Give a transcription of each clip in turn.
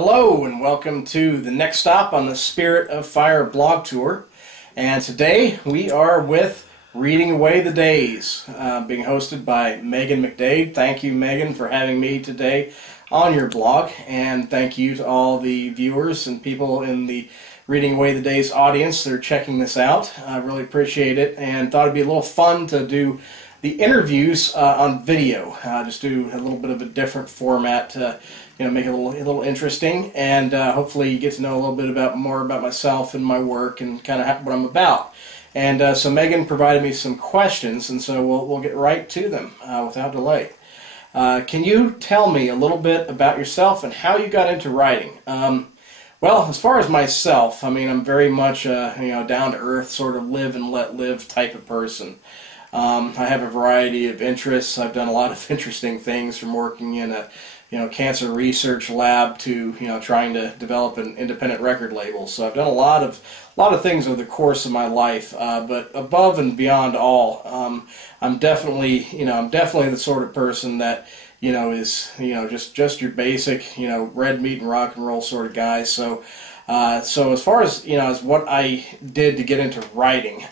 Hello and welcome to the next stop on the Spirit of Fire blog tour. And today we are with Reading Away the Days, being hosted by Megan McDade. Thank you, Megan, for having me today on your blog. And thank you to all the viewers and people in the Reading Away the Days audience that are checking this out. I really appreciate it and thought it'd be a little fun to do the interviews on video. Just do a little bit of a different format to make it a little interesting, and hopefully you get to know a little bit more about myself and my work and kind of what I'm about. And so Megan provided me some questions, and so we'll get right to them without delay. Can you tell me a little bit about yourself and how you got into writing? Well, as far as myself, I mean, I'm very much down to earth, sort of live and let live type of person. I have a variety of interests. I've done a lot of interesting things, from working in a cancer research lab to trying to develop an independent record label. So I've done a lot of things over the course of my life. But above and beyond all, I'm definitely the sort of person that is just your basic red meat and rock and roll sort of guy. So as far as as what I did to get into writing.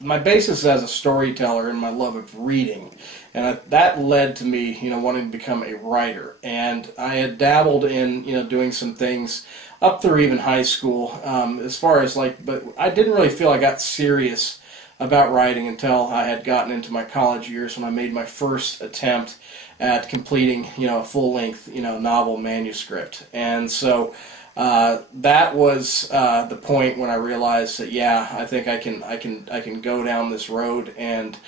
My basis as a storyteller and my love of reading, and that led to me, wanting to become a writer. And I had dabbled in, doing some things up through even high school, as far as but I didn't really feel I got serious about writing until I had gotten into my college years, when I made my first attempt at completing, a full-length, novel manuscript. And so that was the point when I realized that, yeah, I think I can go down this road and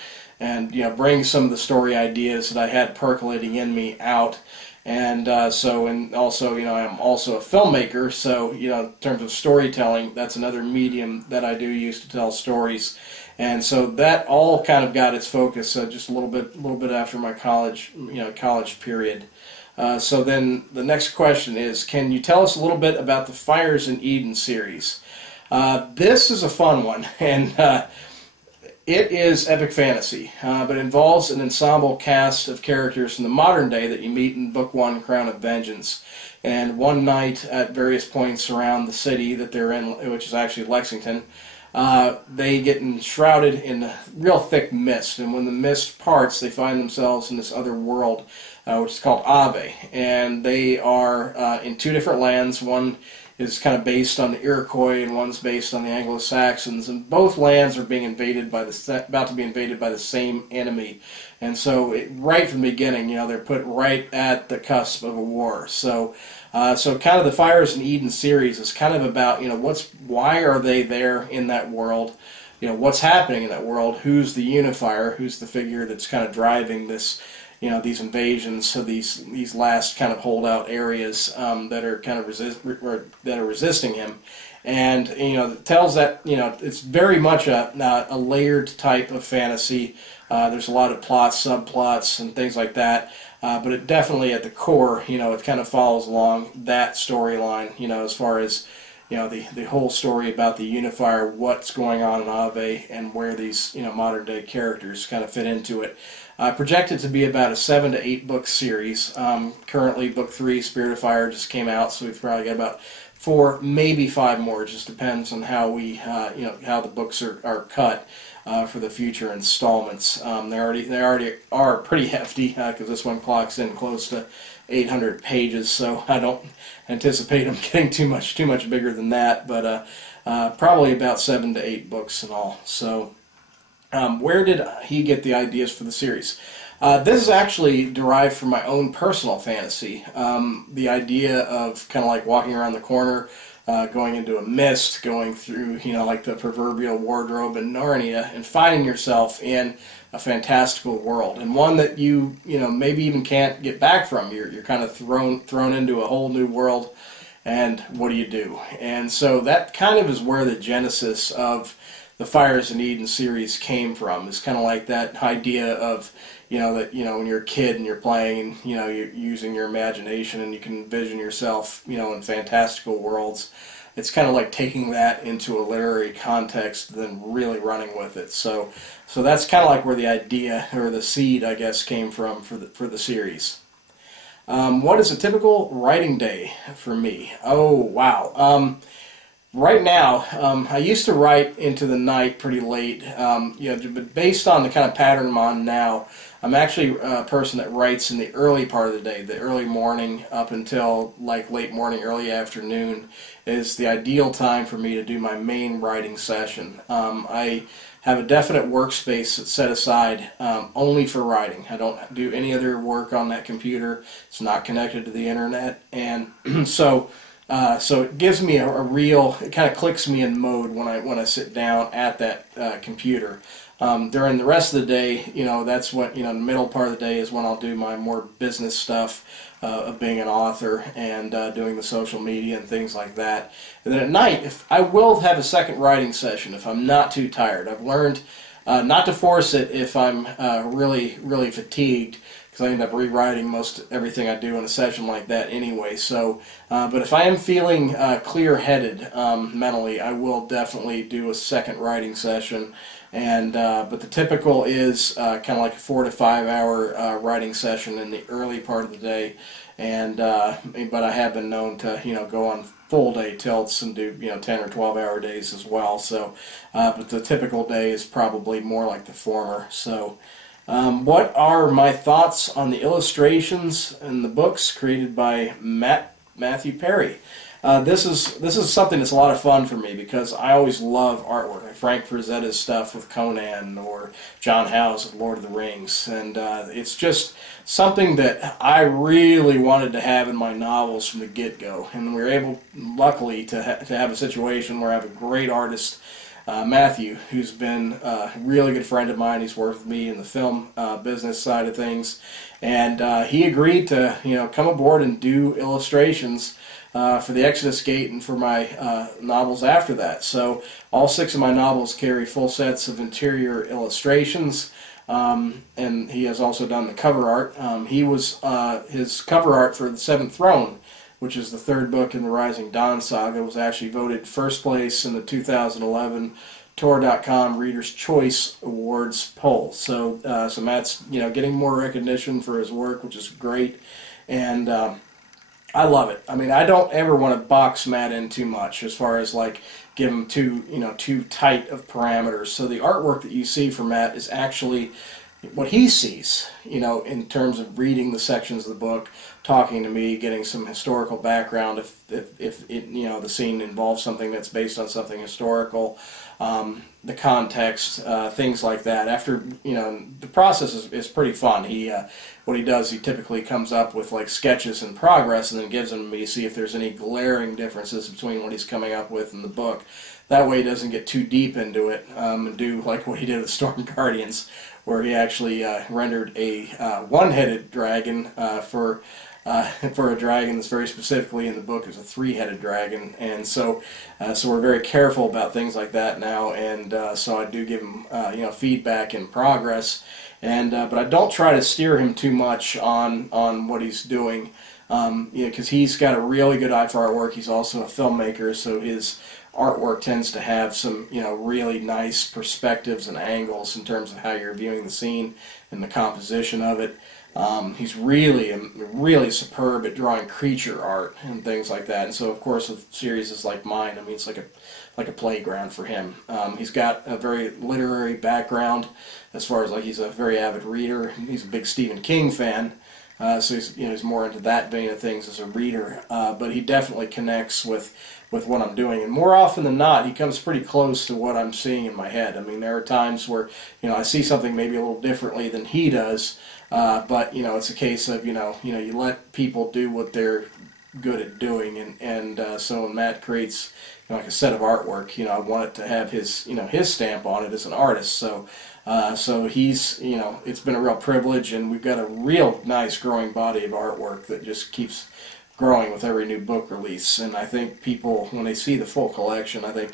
bring some of the story ideas that I had percolating in me out. And also I'm also a filmmaker, so in terms of storytelling, that's another medium that I do use to tell stories. And so that all kind of got its focus just a little bit after my college period. So then the next question is, can you tell us a little bit about the Fires in Eden series? This is a fun one, and it is epic fantasy, but it involves an ensemble cast of characters from the modern day that you meet in Book 1, Crown of Vengeance. And one night at various points around the city that they're in, which is actually Lexington, they get enshrouded in real thick mist, and when the mist parts, they find themselves in this other world, which is called Ave, and they are in two different lands. One is kind of based on the Iroquois, and one's based on the Anglo-Saxons, and both lands are being invaded by about to be invaded by the same enemy. And so, right from the beginning, they're put right at the cusp of a war. So kind of the Fires in Eden series is kind of about why are they there in that world, what's happening in that world, who's the unifier, who's the figure that's kind of driving this. These invasions, so these last kind of holdout areas that are kind of resisting him, and it tells that it's very much a layered type of fantasy. There's a lot of plots, subplots, and things like that, but it definitely at the core, it kind of follows along that storyline. As far as the whole story about the unifier, what's going on in Ave, and where these modern day characters kind of fit into it. Projected to be about a 7 to 8 book series. Currently, book 3, Spirit of Fire, just came out, so we've probably got about 4, maybe 5 more. It just depends on how we, how the books are cut for the future installments. They already are pretty hefty, because this one clocks in close to 800 pages. So I don't anticipate them getting too much bigger than that. But probably about 7 to 8 books in all. So. Where did he get the ideas for the series? This is actually derived from my own personal fantasy. The idea of kind of like walking around the corner, going into a mist, going through, like the proverbial wardrobe in Narnia, and finding yourself in a fantastical world, and one that you maybe even can't get back from. You're kind of thrown into a whole new world, and what do you do? And so that kind of is where the genesis of the Fires in Eden series came from. It's kind of like that idea of, that, when you're a kid and you're playing, and, you're using your imagination and you can envision yourself, in fantastical worlds. It's kind of like taking that into a literary context, then really running with it. So that's kind of like where the idea, or the seed, I guess, came from for the series. What is a typical writing day for me? Oh, wow. Right now, I used to write into the night pretty late, but based on the kind of pattern I'm on now, I'm actually a person that writes in the early part of the day, the early morning up until like late morning, early afternoon is the ideal time for me to do my main writing session. I have a definite workspace that's set aside only for writing. I don't do any other work on that computer. It's not connected to the internet, and so it gives me a real, it kind of clicks me in mode when I sit down at that computer. During the rest of the day, that's what, the middle part of the day is when I'll do my more business stuff of being an author and doing the social media and things like that. And then at night, if I will have a second writing session if I'm not too tired. I've learned not to force it if I'm really, really fatigued, because I end up rewriting most everything I do in a session like that anyway. So, but if I am feeling clear-headed mentally, I will definitely do a second writing session. And but the typical is kind of like a 4 to 5 hour writing session in the early part of the day. And but I have been known to go on full day tilts and do 10 or 12 hour days as well. So, but the typical day is probably more like the former. So. What are my thoughts on the illustrations in the books created by Matthew Perry? This is something that's a lot of fun for me because I always love artwork. Like Frank Frazetta's stuff with Conan or John Howe's with Lord of the Rings, and it's just something that I really wanted to have in my novels from the get-go. And we were able, luckily, to have a situation where I have a great artist, Matthew, who's been a really good friend of mine. He's worked with me in the film business side of things, and he agreed to come aboard and do illustrations for the Exodus Gate and for my novels after that. So all 6 of my novels carry full sets of interior illustrations, and he has also done the cover art. His cover art for The Seventh Throne, which is the 3rd book in the Rising Dawn saga, was actually voted first place in the 2011 Tor.com Reader's Choice Awards poll. So, so Matt's getting more recognition for his work, which is great, and I love it. I mean, I don't ever want to box Matt in too much as far as like give him too tight of parameters. So the artwork that you see from Matt is actually what he sees, in terms of reading the sections of the book, talking to me, getting some historical background if it, the scene involves something that's based on something historical, the context, things like that. After, the process is pretty fun. What he does, he typically comes up with like sketches in progress and then gives them to me to see if there's any glaring differences between what he's coming up with in the book. That way he doesn't get too deep into it and do like what he did with Storm Guardians, where he actually rendered a one-headed dragon for a dragon that's very specifically in the book is a 3-headed dragon, and so we're very careful about things like that now, and so I do give him feedback in progress, and but I don't try to steer him too much on what he's doing, because he's got a really good eye for artwork. He's also a filmmaker, so his artwork tends to have some really nice perspectives and angles in terms of how you're viewing the scene and the composition of it. He's really superb at drawing creature art and things like that, and so of course with series like mine, I mean, it's like a playground for him. He's got a very literary background as far as like he's a very avid reader. He's a big Stephen King fan, so he's more into that vein of things as a reader, but he definitely connects with what I'm doing, and more often than not, he comes pretty close to what I'm seeing in my head. I mean, there are times where I see something maybe a little differently than he does, but it's a case of you let people do what they're good at doing, and so when Matt creates like a set of artwork, I want it to have his his stamp on it as an artist. So so he's it's been a real privilege, and we've got a real nice growing body of artwork that just keeps growing with every new book release. And I think people, when they see the full collection, I think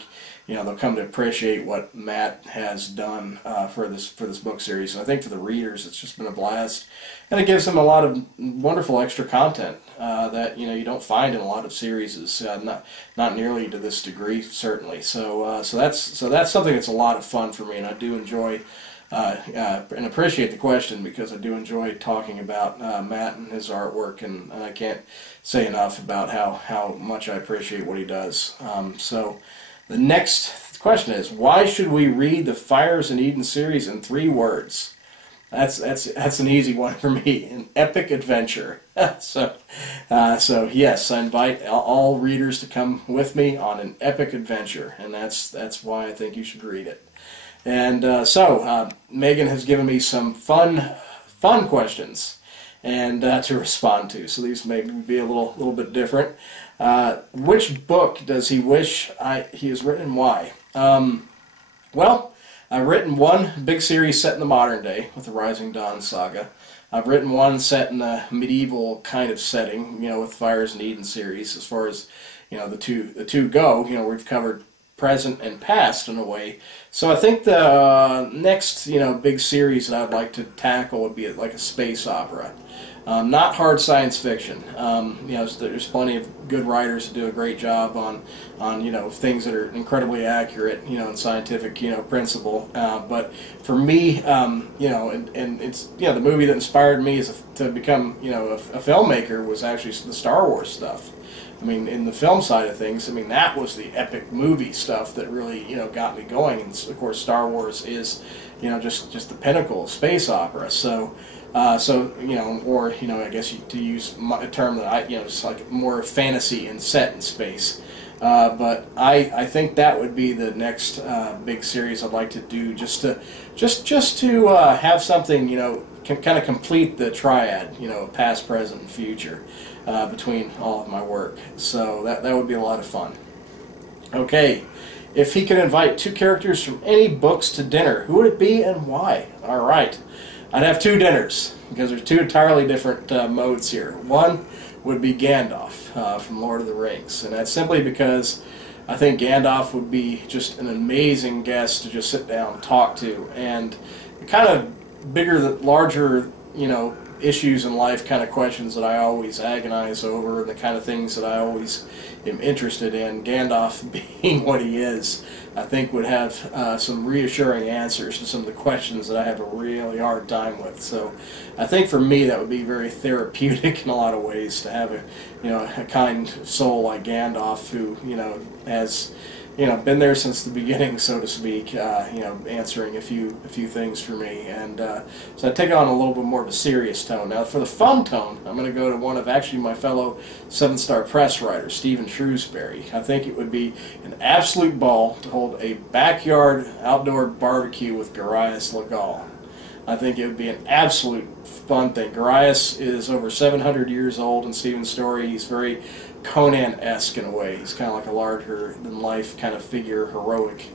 they'll come to appreciate what Matt has done for this book series. And I think for the readers, it's just been a blast, and it gives them a lot of wonderful extra content that you don't find in a lot of series, not nearly to this degree, certainly. So so that's something that's a lot of fun for me, and I do enjoy and appreciate the question, because I do enjoy talking about Matt and his artwork, and I can't say enough about how much I appreciate what he does. So the next question is, why should we read the Fires in Eden series in 3 words? That's an easy one for me. An epic adventure. So yes, I invite all readers to come with me on an epic adventure, and that's why I think you should read it. And Megan has given me some fun questions and to respond to. So these may be a little bit different. Which book does he wish he has written, and why? Well, I've written one big series set in the modern day with the Rising Dawn saga. I've written one set in a medieval kind of setting, with Fires in Eden series. As far as the two go, we've covered present and past in a way. So I think the next big series that I'd like to tackle would be like a space opera. Not hard science fiction. There's plenty of good writers that do a great job on things that are incredibly accurate, and scientific, principle. But for me, and it's the movie that inspired me to become a filmmaker was actually the Star Wars stuff. I mean, in the film side of things, that was the epic movie stuff that really got me going. And of course, Star Wars is just the pinnacle of space opera. So. I guess to use a term that it's like more fantasy and set in space. But I think that would be the next big series I'd like to do, just to have something kind of complete the triad, past, present, and future between all of my work. So that would be a lot of fun. Okay. If he could invite 2 characters from any books to dinner, who would it be and why? All right. I'd have 2 dinners, because there's 2 entirely different modes here. One would be Gandalf from Lord of the Rings, and that's simply because I think Gandalf would be just an amazing guest to just sit down and talk to, and the kind of larger, issues in life kind of questions that I always agonize over, and the kind of things that I always am interested in, Gandalf being what he is, I think would have some reassuring answers to some of the questions that I have a really hard time with. So I think for me that would be very therapeutic in a lot of ways, to have a kind soul like Gandalf, who has been there since the beginning, so to speak, answering a few things for me. And so I take on a little bit more of a serious tone. Now, for the fun tone, I'm going to go to one of actually my fellow 7-Star Press writer, Stephen Shrewsbury. I think it would be an absolute ball to hold a backyard outdoor barbecue with Garias Legal. I think it would be an absolute fun thing. Garias is over 700 years old in Stephen's story. He's very Conan-esque in a way. He's kind of like a larger-than-life kind of figure, heroic.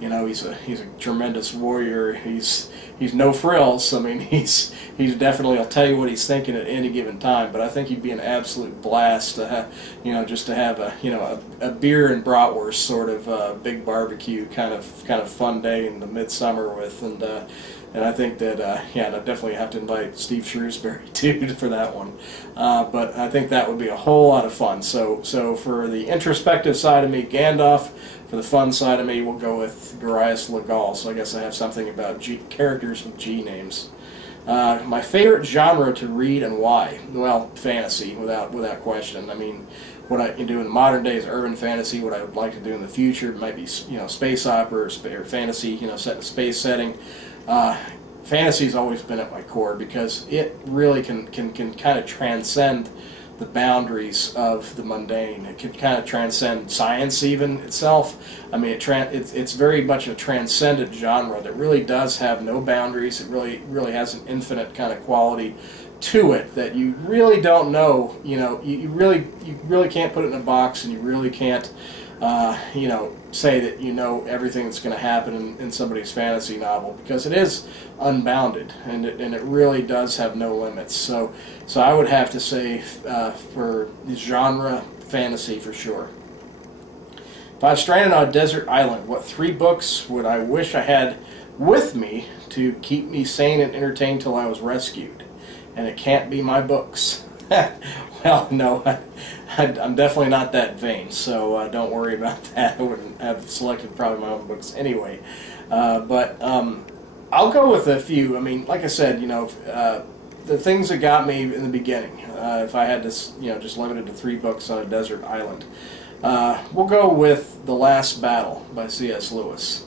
He's a tremendous warrior. He's no frills. He's definitely, I'll tell you what he's thinking at any given time. But I think he'd be an absolute blast to have, just to have a beer and bratwurst sort of big barbecue kind of fun day in the midsummer with. And I think that, I definitely have to invite Steve Shrewsbury, too, for that one. But I think that would be a whole lot of fun. So for the introspective side of me, Gandalf. For the fun side of me, we'll go with Garias Legal. So I guess I have something about characters with G names. My favorite genre to read and why? Well, fantasy, without question. What I can do in the modern day is urban fantasy. What I would like to do in the future might be, space opera or fantasy, set in a space setting. Fantasy's always been at my core, because it really can kind of transcend the boundaries of the mundane. It can kind of transcend science even itself. It's very much a transcendent genre that really does have no boundaries. It really has an infinite kind of quality to it that you really don't know. You really can't put it in a box, and you really can't say that everything that's going to happen in somebody's fantasy novel, because it is unbounded, and it really does have no limits. So I would have to say for the genre, fantasy for sure. If I was stranded on a desert island, what 3 books would I wish I had with me to keep me sane and entertained till I was rescued? And it can't be my books. Well, no, I'm definitely not that vain, so don't worry about that. I wouldn't have selected probably my own books anyway. But I'll go with a few. I mean, like I said, the things that got me in the beginning, if I had to, just limit it to 3 books on a desert island, we'll go with The Last Battle by C.S. Lewis.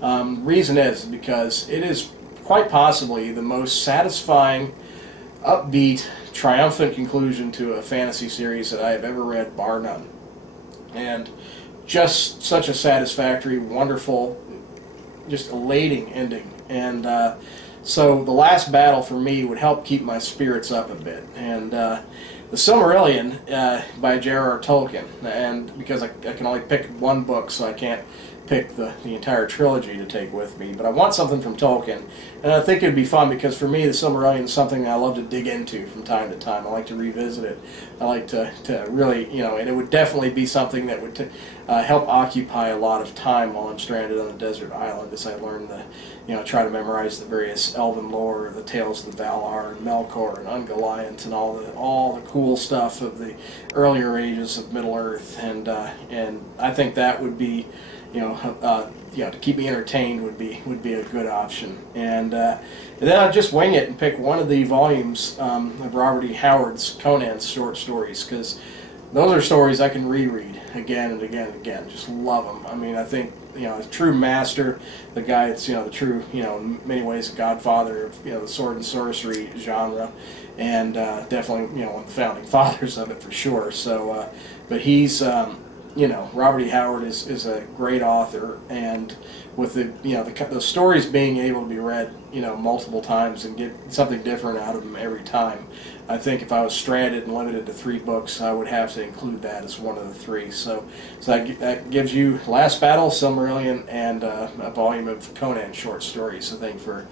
Reason is because it is quite possibly the most satisfying, upbeat, triumphant conclusion to a fantasy series that I have ever read, bar none. And just such a satisfactory, wonderful, just elating ending. And so The Last Battle for me would help keep my spirits up a bit. And The Silmarillion by J.R.R. Tolkien, and because I can only pick one book, so I can't pick the entire trilogy to take with me, but I want something from Tolkien, and I think it'd be fun because for me the Silmarillion is something that I love to dig into from time to time. I like to revisit it. I like to really, and it would definitely be something that would help occupy a lot of time while I'm stranded on a desert island as I learn try to memorize the various elven lore, the tales of the Valar and Melkor and Ungoliant and all the cool stuff of the earlier ages of Middle Earth, and I think that would be to keep me entertained would be a good option. And then I'd just wing it and pick one of the volumes of Robert E. Howard's Conan's short stories, because those are stories I can reread again and again and again. Just love them. I mean, I think a true master, the guy that's the true in many ways a godfather of the sword and sorcery genre, and definitely one of the founding fathers of it for sure. So, but he's Robert E. Howard is a great author, and with the stories being able to be read multiple times and get something different out of them every time, I think if I was stranded and limited to 3 books, I would have to include that as one of the 3. So that gives you Last Battle, Silmarillion, and a volume of Conan short stories, I think, for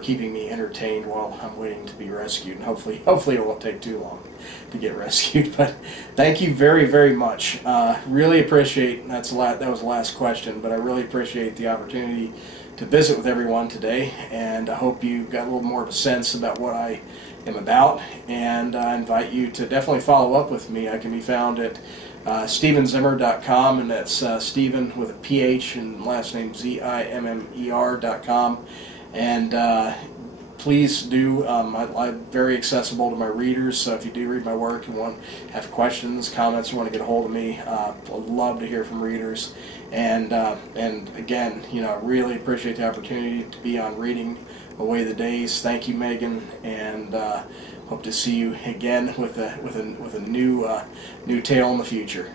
keeping me entertained while I'm waiting to be rescued. And hopefully it won't take too long to get rescued. But thank you very, very much. Really appreciate, that was the last question, but I really appreciate the opportunity to visit with everyone today, and I hope you got a little more of a sense about what I am about, and I invite you to definitely follow up with me. I can be found at StephenZimmer.com, and that's Stephen with a PH and last name ZIMMER.com, and please do, I'm very accessible to my readers, so if you do read my work and have questions, comments, or want to get a hold of me, I'd love to hear from readers. And again, I really appreciate the opportunity to be on Reading Away the Days. Thank you, Megan, and hope to see you again with a new tale in the future.